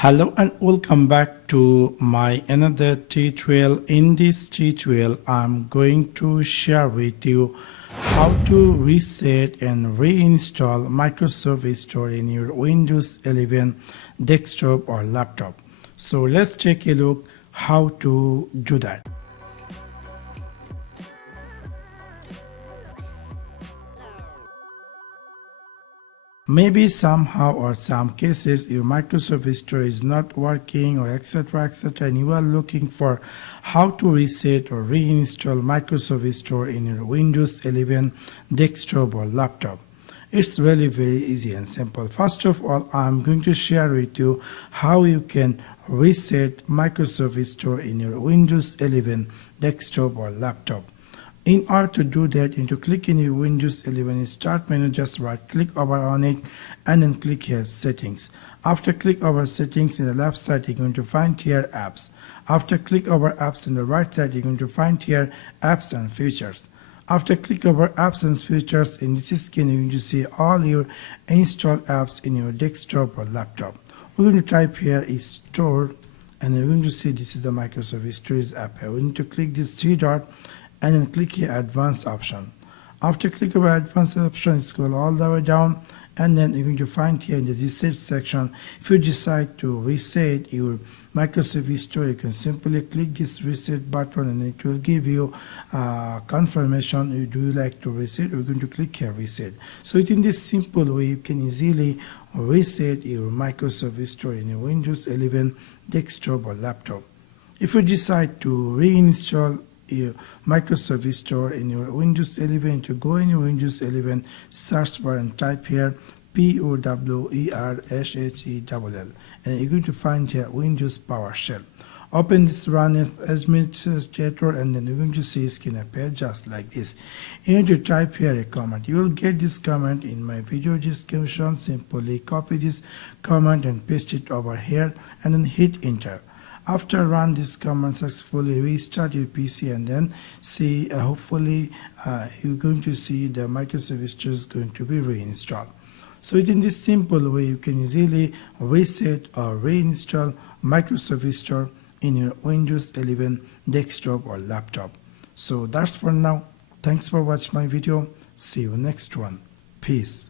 Hello and welcome back to my another tutorial. In this tutorial I'm going to share with you how to reset and reinstall Microsoft Store in your Windows 11 desktop or laptop. So let's take a look how to do that. Maybe somehow or some cases your Microsoft Store is not working or etc and you are looking for how to reset or reinstall Microsoft Store in your Windows 11 desktop or laptop. It's really very easy and simple. First of all, I'm going to share with you how you can reset Microsoft Store in your Windows 11 desktop or laptop. In order to do that, you need to click in your Windows 11 Start menu, just right click over on it and then click here Settings. After click over Settings, in the left side you're going to find here Apps. After click over Apps, in the right side you're going to find here Apps and Features. After click over Apps and Features, in this screen you're going to see all your installed apps in your desktop or laptop. We're going to type here is Store, and you're going to see this is the Microsoft Store's app here. We need to click this three dot and then click here Advanced option. After click over Advanced option, scroll all the way down and then you're going to find here in the Reset section. If you decide to reset your Microsoft Store, you can simply click this Reset button and it will give you confirmation. Do you like to reset? We're going to click here Reset. So in this simple way, you can easily reset your Microsoft Store in your Windows 11 desktop or laptop. If you decide to reinstall your Microsoft Store in your Windows 11, to go in your Windows 11 search bar and type here PowerShell, and you're going to find here Windows PowerShell. Open this, run as administrator, and then you're going to see screen appear just like this. You need to type here a comment. You will get this comment in my video description. Simply copy this comment and paste it over here and then hit enter. After run this command successfully, restart your PC and then see hopefully you're going to see the Microsoft Store is going to be reinstalled. So in this simple way, you can easily reset or reinstall Microsoft Store in your Windows 11 desktop or laptop. So that's for now. Thanks for watching my video. See you next one. Peace.